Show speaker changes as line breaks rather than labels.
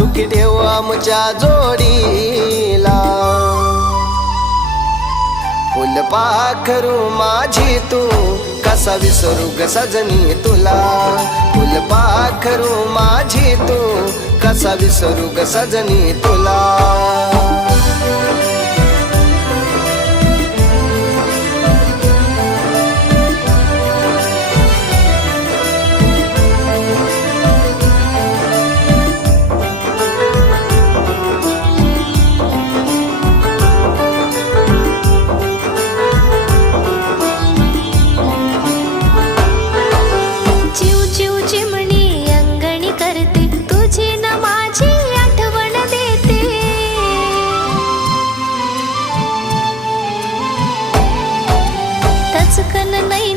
बाळूच्या जोडीला. फुलपाखरू माझी तू कसा विसरू ग सजनी तुला? फुलपाखरू माझी तू कसा विसरू ग सजनी तुला? இல்லை